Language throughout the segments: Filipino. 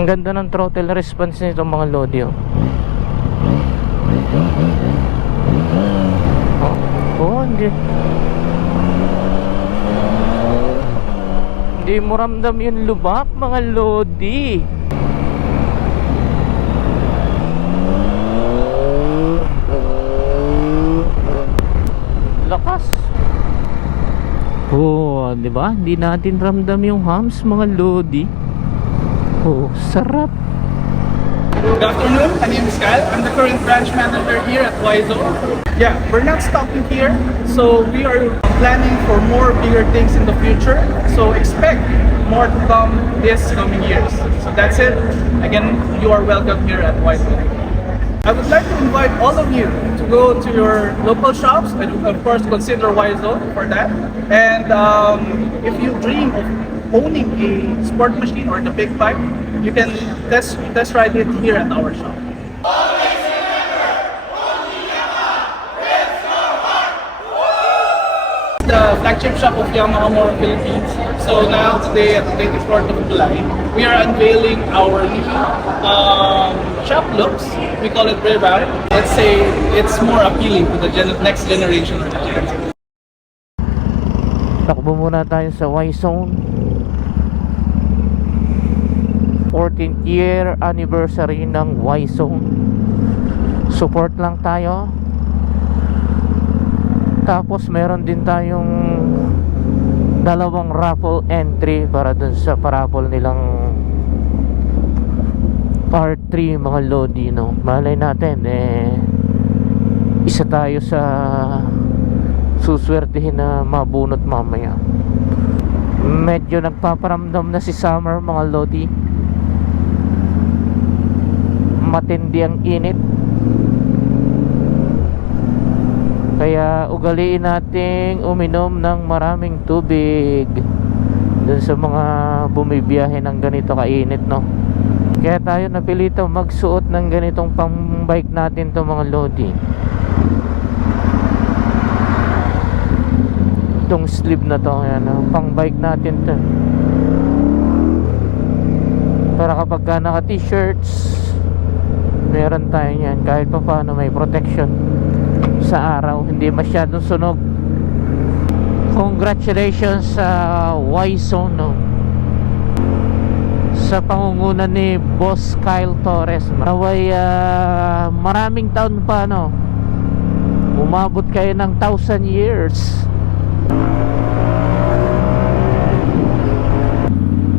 Ang ganda ng throttle response nito mga lodi, oh. Hindi mo ramdam yung lubak mga lodi. Lakas. Oh, di ba? Hindi natin ramdam yung humps mga lodi. Oh, sarap. Good afternoon, my name is Kyle. I'm the current branch manager here at Wizo. Yeah, we're not stopping here, so we are planning for more bigger things in the future. So expect more to come this coming years. So that's it. Again, you are welcome here at Wizo. I would like to invite all of you to go to your local shops and of course consider Wizo for that. And if you dream of owning a sport machine or the big bike, you can test ride it here at our shop. Always remember, only Yamaha lifts your heart. The flagship shop of Yamaha Motor Philippines. So now today at the 24th of July, we are unveiling our shop looks. We call it Revamp. Let's say it's more appealing to the next generation of Gen Z. Takbo muna tayo sa Y-Zone. 14th year anniversary ng Y-Zone. Support lang tayo. Tapos meron din tayong dalawang raffle entry para dun sa paraffle nilang R3 mga lodi, no? Malay natin isa tayo sa suswertehin na mabunot mamaya. Medyo nagpaparamdam na si summer mga lodi. Matindi ang init, kaya ugaliin nating uminom ng maraming tubig dun sa mga bumibiyahe ng ganito kainit, no? Kaya tayo napilito magsuot ng ganitong pang bike natin to mga lodi. Itong sleeve na to, yan, pang bike natin to, para kapag ka naka t-shirts meron tayo yan, kahit pa paano may protection sa araw, hindi masyadong sunog. Congratulations sa Y-Zone, no? Sa pangunguna ni Boss Kyle Torres. Naway maraming taon pa, no? Umabot kayo ng 1,000 years.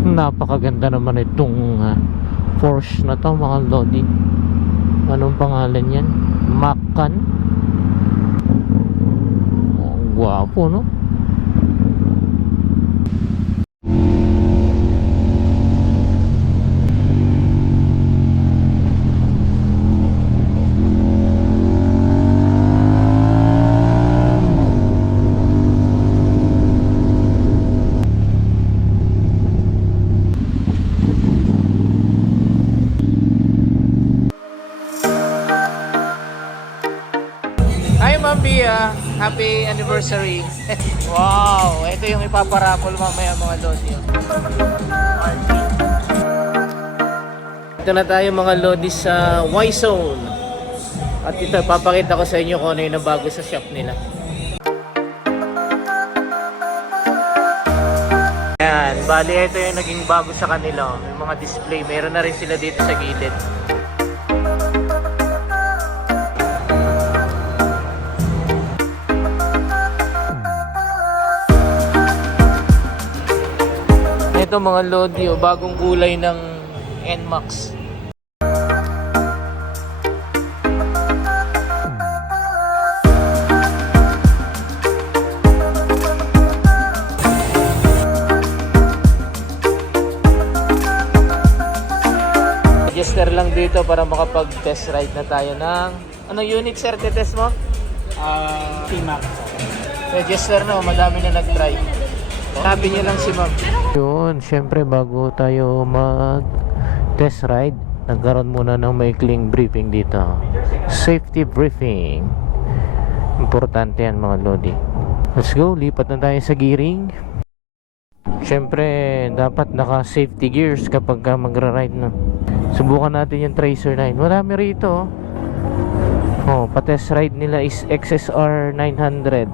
Napakaganda naman itong Porsche na to mga lodi. Anong pangalan yan? Macan. Oh, gwapo, no? Happy anniversary. Wow, ito yung ipaparapol mamaya mga lodi. Ito na tayo mga lodi sa Y-Zone. At ito, papakita ko sa inyo kung ano yung nabago sa shop nila. Ayan, bali ito yung naging bago sa kanila. May mga display, meron na rin sila dito sa gilid. Ito mga lodi, bagong kulay ng NMAX. Register lang dito para makapag-test ride na tayo ng... Anong unit sir, test mo? T-Max. Register na, madami na nag-try. Sabi niyo lang si ma'am. Yun, syempre bago tayo mag test ride, nagkaroon muna ng maikling briefing dito. Safety briefing. Importante yan mga lodi. Let's go, lipat na tayo sa gearing. Syempre, dapat naka safety gears kapag ka magra-ride na. Subukan natin yung Tracer 9. Marami rito. Oh, pa-test ride nila is XSR 900.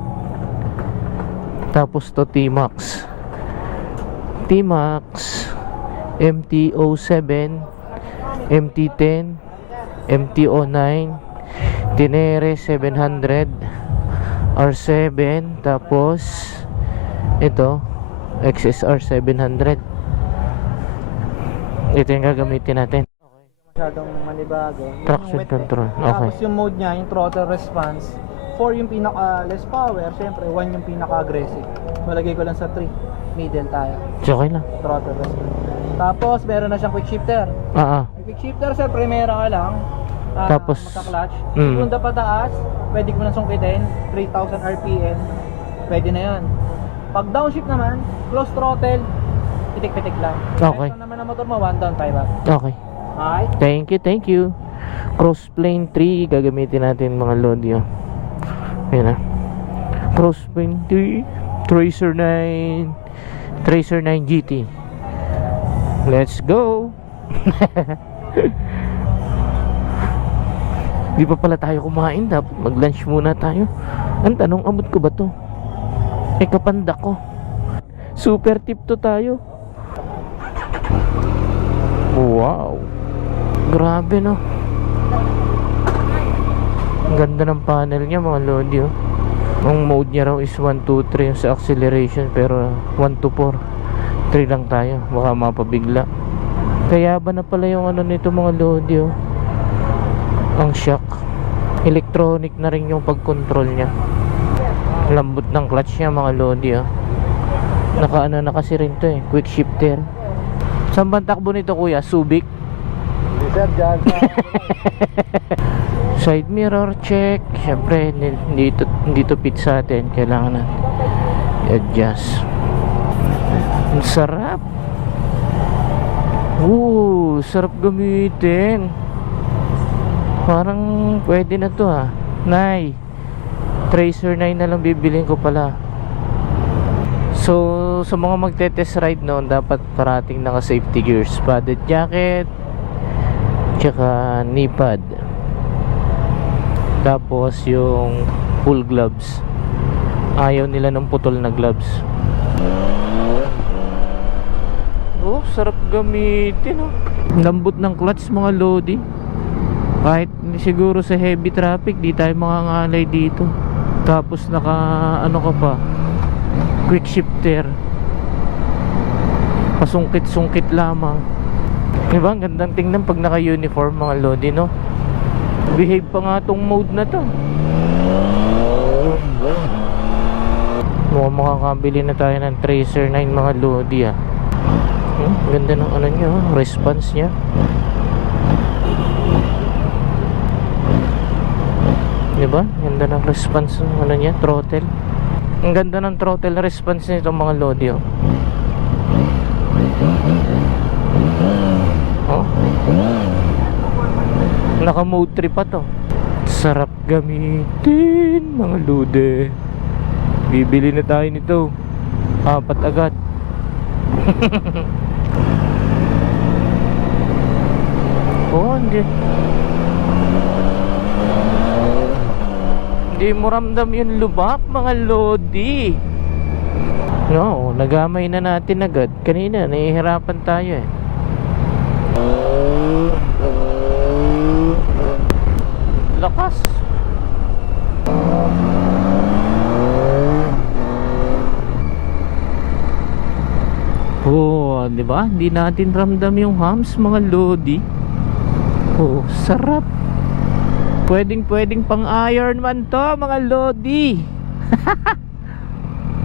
Tapos to T-Max. T-Max, MT-07, MT-10, MT-09, Tenere 700, R7, tapos ito XSR 700. Ito yung gagamitin natin. Masyadong manibago. Traction control. Okay. Tapos yung mode niya, yung throttle response, 4 yung pinaka less power, syempre 1 yung pinaka aggressive. Malagay ko lang sa 3. Middle tayo. Okay lang. Throttle response. Tapos meron na siyang quick shifter. Yung quick shifter sa primera ka lang. Tapos, magka-clutch. mm. Segunda pataas, pwede ko na sungkitin, 3,000 RPM. Pwede na 'yan. Pag downshift naman, close throttle, pitik-pitik lang. Okay. Ito naman ang motor mo, 1 down, 5 up. Okay. Okay? Thank you. Crossplane 3 gagamitin natin mga lodi. Ayan na. Crossplane 3, Tracer 9, Tracer 9 GT. Let's go. Di pa pala tayo kumain, dapat mag-lunch muna tayo. Ang tanong, abot ko ba to? Kapanda ko. Super tip to tayo. Wow. Grabe no. Ang ganda ng panel niya mga lodi. Ang mode niya raw is 1, 2, 3 yung sa acceleration, pero 1 to 4. 3 lang tayo, baka mapabigla. Kaya ba na pala yung ano nito mga lodi. Ang shock. Electronic na rin yung pag-control niya. Lambot ng clutch niya mga lodi. Naka-ano na kasi rin to quick shifter. Saan bang takbo nito kuya? Subic? Hindi sir, dyan. Side mirror check. Siyempre hindi to fit sa atin. Kailangan na i-adjust. Ang sarap. Sarap gamitin. Parang pwede na to Nay, Tracer 9 na lang bibilin ko pala. So sa mga magte-test ride noon, dapat parating naka safety gears, padded jacket, tsaka knee pad, tapos yung full gloves. Ayaw nila ng putol na gloves. Sarap gamitin lambot ng clutch mga lodi. Kahit siguro sa heavy traffic di tayo mangangalay dito. Tapos naka ano ka pa, quick shifter, pasungkit-sungkit lamang. Diba? Ang gandang tingnan pag naka-uniform mga lodi no. Behave pa nga tong mode na to. Mukhang makakabili na tayo ng Tracer 9 mga lodi ganda ng ano niya, response niya. Diba? Ganda ng response ng ano niya, throttle. Ang ganda ng throttle response nito mga lodi Naka mode 3 pa to. Sarap gamitin mga lodi. Bibili na tayo nito. 4 agad. Hindi mo ramdam yung lubak mga lodi. No, nagamay na natin agad. Kanina nahihirapan tayo lakas. Di ba? Hindi natin ramdam yung hums mga lodi. Sarap. Pwedeng pang Ironman to mga lodi.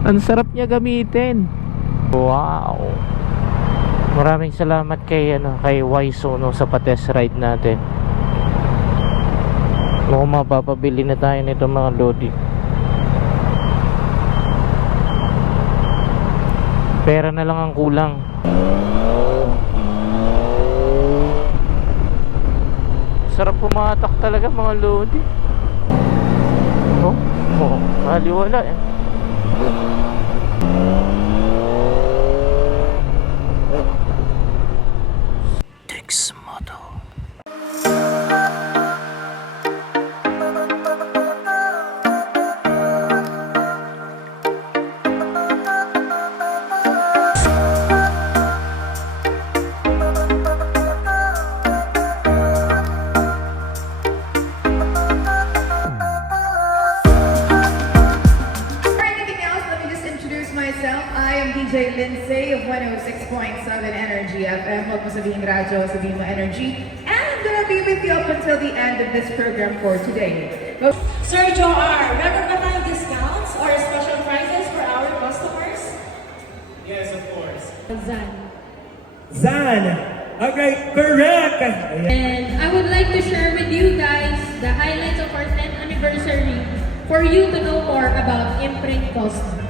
Ang sarap niya gamitin. Wow. Maraming salamat kay Wiso sa pa-test ride natin. Mukhang mapapabili na tayo nito mga lodi. Pera na lang ang kulang. Sarap pumatak talaga mga lodi. Haliwala 106.7 Energy FM. Huwag mo sabihin radyo, sabihin mo energy. And I'm gonna be with you up until the end of this program for today. Sir Joe R., meron ba tayong discounts or special prices for our customers? Yes, of course. Zan. Okay, correct. And I would like to share with you guys the highlights of our 10th anniversary for you to know more about Imprint Cosmos.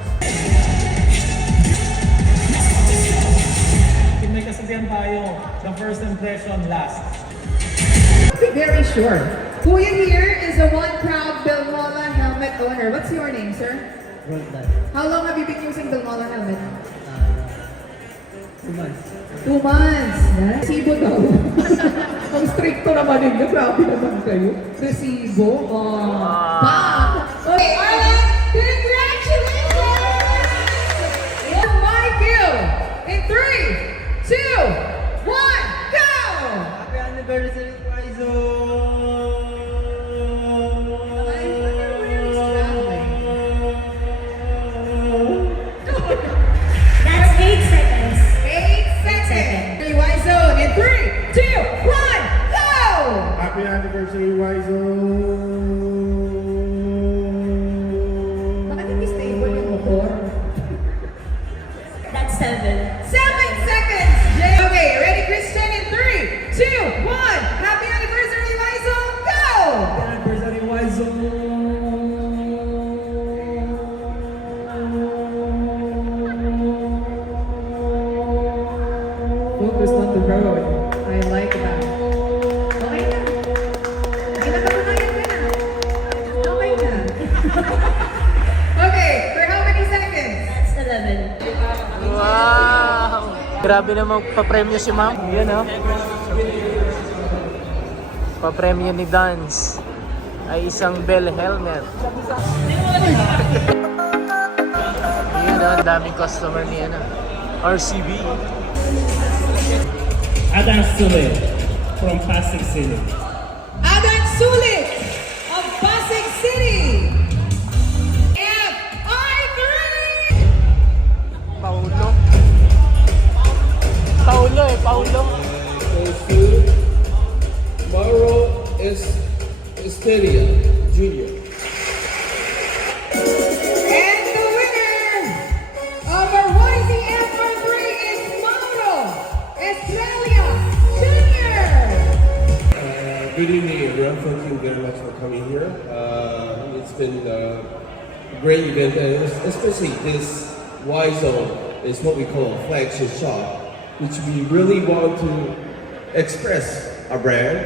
May kasabihan tayo, the first impression last. Be very sure. Kuya here is a one proud Bilmola helmet owner. What's your name, sir? How long have you been using Bilmola helmet? 2 months. 2 months. Resibo daw. Ang stricto naman ninyo. Grabe naman kayo. Resibo. Oh. Pa! Okay, Arlen, congratulations! For Michael, in 3, 2, 1, go! Happy anniversary, Waizo! I wonder where he's traveling. That's 8 seconds. 8 seconds. Rewind zone in 3, 2, 1, go! Happy anniversary, Waizo! Bakit hindi stable yung motor? That's 7. 7 seconds! Jay. Okay, ready, Christian? In 3, 2, 1. Happy anniversary, Liza! Go! Anniversary, Waizo! Focus on the road. I like that. Okay na. May nakapanayan ka na. Okay na. Okay, for how many seconds? That's 11. Wow! Grabe na magpa-premyo si ma'am. Yan oh. Pa-premyo ni Dance ay isang Bell helmet. Yan oh, ang daming customer ni ano, RCB. Adam Sule from Pasig City. Adan Sulit of Pasig City. FI3! Paulo. Paulo eh, Paulo. Mauro Esteria Jr. And the winner of our YZ FR3 is Mauro Estrella Jr. Good evening, everyone. Thank you very much for coming here. It's been a great event, and especially this Y Zone is what we call a flagship shop, which we really want to express our brand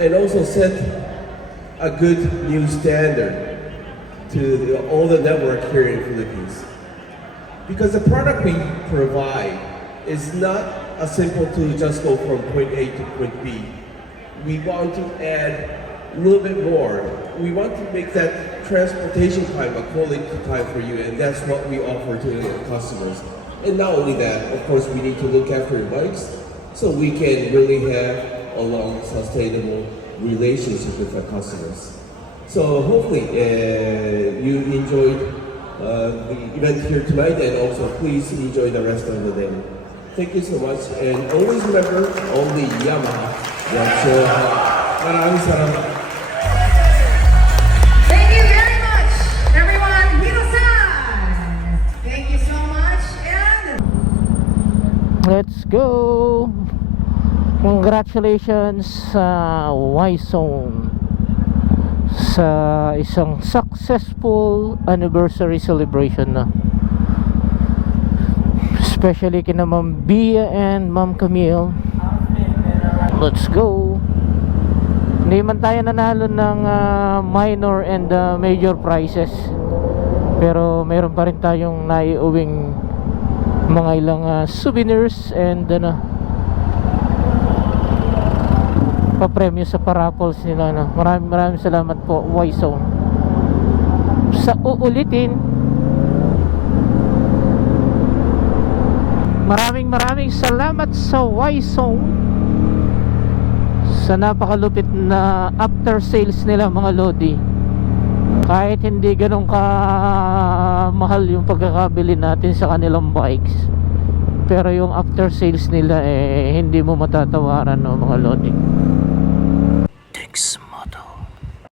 and also set a good new standard to all the network here in Philippines. Because the product we provide is not as simple to just go from point A to point B. We want to add a little bit more. We want to make that transportation time a quality time for you, and that's what we offer to the customers. And not only that, of course, we need to look after your bikes so we can really have a long, sustainable relationship with our customers. So hopefully you enjoyed the event here tonight, and also please enjoy the rest of the day. Thank you so much, and always remember, only Yamaha. Maraming salamat. Thank you very much, everyone. Hiro-san! Thank you so much, and Let's go! Congratulations sa Y-Zone sa isang successful anniversary celebration na. Especially kina Ma'am Bia and Ma'am Camille. Let's go! Hindi man tayo nanalo ng minor and major prizes, pero meron pa rin tayong naiuwing mga ilang souvenirs and pa-premyo sa paraffles nila. Maraming salamat po, Y-Zone, sa uulitin. Maraming salamat sa Y-Zone sa napakalupit na after sales nila, mga lodi. Kahit hindi ganun ka mahal yung pagkakabili natin sa kanilang bikes, pero yung after sales nila hindi mo matatawaran, no, mga lodi. Text